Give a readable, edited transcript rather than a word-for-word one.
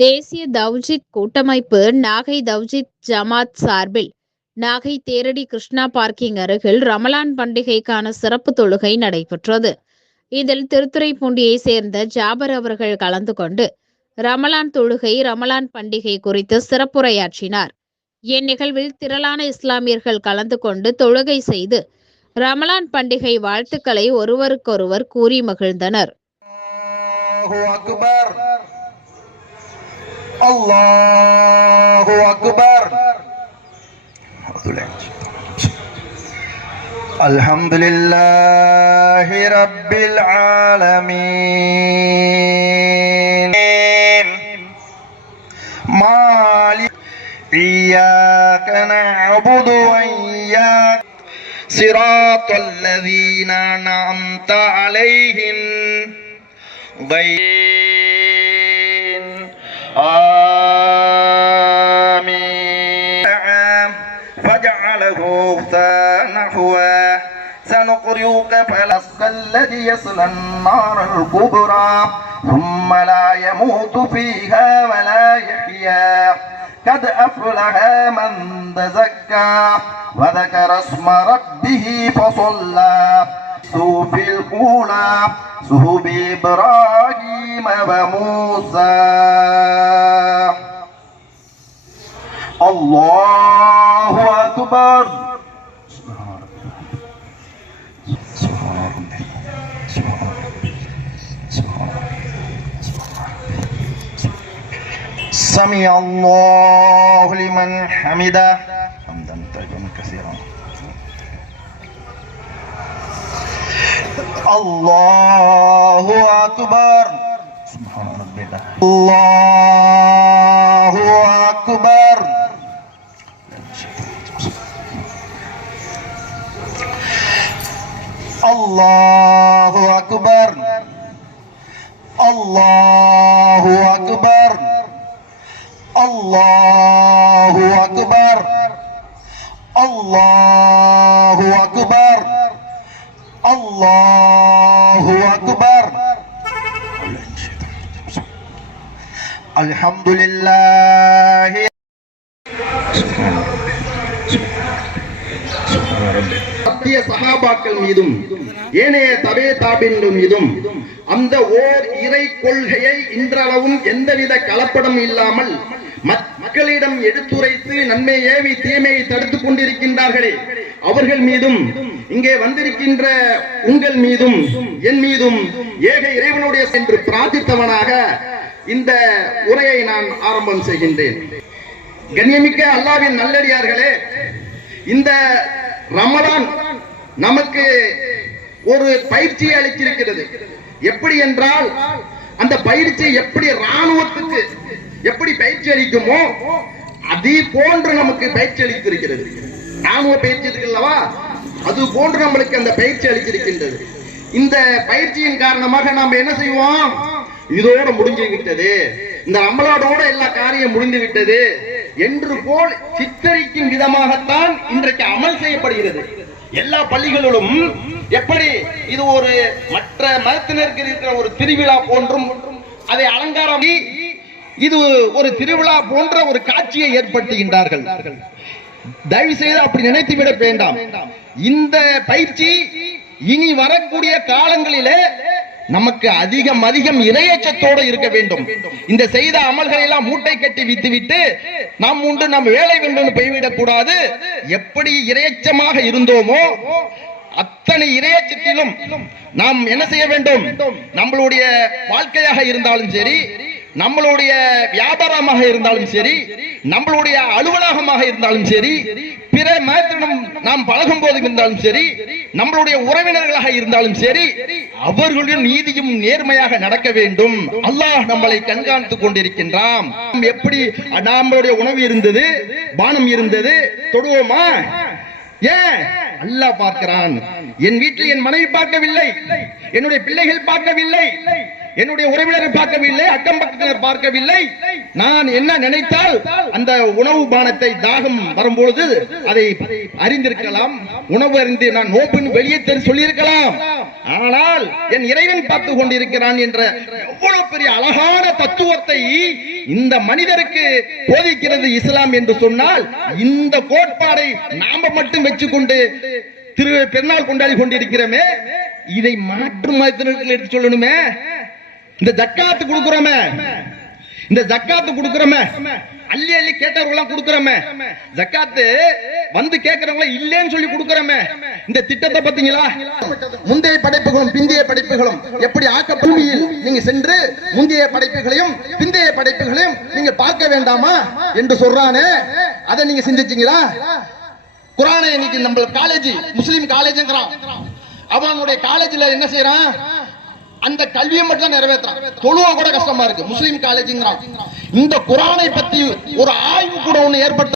தேசிய தவ்ஹீத் கூட்டமைப்பு நாகை தவ்ஹீத் ஜமாத் சார்பில் நாகை தேரடி கிருஷ்ணா பார்க்கிங் அருகில் ரமலான் பண்டிகைக்கான சிறப்பு தொழுகை நடைபெற்றது. இதில் திருத்துறைப்பூண்டியை சேர்ந்த ஜாபர் அவர்கள் கலந்து கொண்டு ரமலான் தொழுகை, ரமலான் பண்டிகை குறித்து சிறப்புரையாற்றினார். இந்நிகழ்வில் திரளான இஸ்லாமியர்கள் கலந்து கொண்டு தொழுகை செய்து ரமலான் பண்டிகை வாழ்த்துக்களை ஒருவருக்கொருவர் கூறி மகிழ்ந்தனர். அல்லாஹு அக்பர். அல்ஹம்துலில்லாஹி ரப்பில் ஆலமீன். மாலிக் இய்யாக நஅபுது வ இய்யாக சிராத்தல் லதீன அன்அம்த அலைஹிம் آمين فجعله نحوا سنقرئك فلا الذي يصلى النار الكبرى ثم لا يموت فيها ولا يحيا قد أفلح من تزكى وذكر اسم ربه فصلى صحف الأولى صحف إبراهيم وموسى. الله أكبر. سمع الله لمن حمده حمدا طيبا كثيرا. الله أكبر. سبحان ربي. الله أكبر. الله أكبر. الله أكبر. الله أكبر. الله أكبر. الله أكبر. الحمد لله. சத்திய சஹாபாக்கள் மீதும் ஏனைய தபே தாபின்கள் மீதும் அந்த ஓர் இறை கொள்கையை இன்றளவும் எந்தவித கலப்படம் இல்லாமல் மக்களிடம் எடுத்துரைத்து நன்மை ஏவி தீமையை தடுத்துக் கொண்டிருக்கின்றார்களே, அவர்கள் மீதும் இங்கே வந்திருக்கின்ற உங்கள் மீதும் என் மீதும் ஏக இறைவனுடைய சென்று பிரார்த்தித்தவனாக இந்த உரையை நான் ஆரம்பம் செய்கின்றேன். கண்ணியமிக்க அல்லாஹ்வின் நல்லடியார்களே, இந்த ரமலான் நமக்கு ஒரு பயிற்சியை அளித்திருக்கிறது. எப்படி என்றால், அந்த பயிற்சி எப்படி ராணுவத்துக்கு எப்படி பயிற்சி அளிக்குமோ அதே போன்று நமக்கு பயிற்சி அளித்திருக்கிறது. ராணுவ பயிற்சி இருக்குல்லவா, அது போன்று நம்மளுக்கு அந்த பயிற்சி அளித்திருக்கின்றது. இந்த பயிற்சியின் காரணமாக நாம் என்ன செய்வோம், இதோட முடிஞ்சு விட்டது, இந்த ரமலானோட எல்லா காரியம் முடிந்து விட்டது என்று போல் சித்தரிக்கும் விதமாகத்தான் இன்றைக்கு அமல் செய்யப்படுகிறது. எல்லா பள்ளிகளிலும் எப்படி இது ஒரு மற்ற மதத்தினருக்கு இருக்கிற ஒரு திருவிழா போன்றும் அதை அலங்காரம் இது ஒரு திருவிழா போன்ற ஒரு காட்சியை ஏற்படுத்துகின்றார்கள். தயவு செய்து அப்படி நினைத்து விட வேண்டாம். இந்த பயிற்சி இனி வரக்கூடிய காலங்களிலே நமக்கு அதிகம் இறையச்சத்தோடு இருக்க வேண்டும். இந்த செய்த அமல்களை எல்லாம் மூட்டை கட்டி விட்டுவிட்டு நாம் உண்டு நம் வேலை வேண்டும் போய்விடக் கூடாது. எப்படி இறையச்சமாக இருந்தோமோ அத்தனை இறையச்சத்திலும் நாம் என்ன செய்ய வேண்டும், நம்மளுடைய வாழ்க்கையாக இருந்தாலும் சரி, நம்மளுடைய வியாபாரமாக இருந்தாலும் சரி, நம்மளுடைய அலுவலகமாக இருந்தாலும் சரி, பிற மதத்திடம் நாம் பழகும் போது இருந்தாலும் சரி, நம்மளுடைய உறவினர்களாக இருந்தாலும் சரி, அவர்களுடன் நீதியும் நேர்மையாக நடக்க வேண்டும். அல்லாஹ் நம்மளை கண்காணித்துக் கொண்டிருக்கின்றான். எப்படி நம்மளுடைய உணவு இருந்தது, பானம் இருந்தது, தொடுவோமா? ஏன் அல்லாஹ் பார்க்கிறான். என் வீட்டில் என் மனைவி பார்க்கவில்லை, என்னுடைய பிள்ளைகள் பார்க்கவில்லை, என்னுடைய உறவினர்கள் பார்க்கவில்லை, அக்கம் பக்கத்தினர் பார்க்கவில்லை, நான் என்ன நினைத்தால் அந்த உணவு பானத்தை தாகம் வரும்பொழுது அதை அறிந்திருக்கலாம், உணவு அறிந்து நான் நோப்பின் வெளியே சொல்லியிருக்கலாம். ஆனால் என் இறைவன் பார்த்து கொண்டிருக்கிறான் என்ற எவ்வளவு பெரிய அழகான தத்துவத்தை இந்த மனிதருக்கு போதிக்கிறது இஸ்லாம் என்று சொன்னால், இந்த கோட்பாடை நாம மட்டும் வச்சுக்கொண்டு பெருநாள் கொண்டாடி கொண்டிருக்கிறோமே, இதை மாற்று மதத்தினர்கள் எடுத்து சொல்லணுமே. இந்த ஜக்காத்து கொடுக்கிறோமே, இந்த ஜக்காத்து கொடுக்கிறோமே, அள்ளி அள்ளி கேட்டவர்கள் கொடுக்கிறோமே, ஜக்காத்து வந்து கேட்கிறவங்கள இல்லைன்னு சொல்லி கொடுக்கிறோமே, இந்த திட்டத்தை பாத்தீங்களா? முந்தைய படைப்புகளும் பிந்தைய படைப்புகளும் எப்படி ஆக்க பூமியில் நீங்க சென்று முந்தைய படைப்புகளையும் பிந்தைய படைப்புகளையும் நீங்க பார்க்க வேண்டாமா என்று சொல்றானே, அதை நீங்க சிந்திச்சீங்களா? குர்ஆனை இன்னைக்கு நம்ம காலேஜ் முஸ்லீம் காலேஜ்ங்கறான், அவனுடைய காலேஜ்ல என்ன செய்யறான்? அந்த கல்வியை மட்டும் நிறைவேற்றான், தொழுவ கூட கஷ்டமா இருக்கு. முஸ்லீம் காலேஜ்ங்கறான். இந்த குர்ஆனை பத்தி ஒரு ஆய்வு கூட ஒன்னு ஏற்படுத்த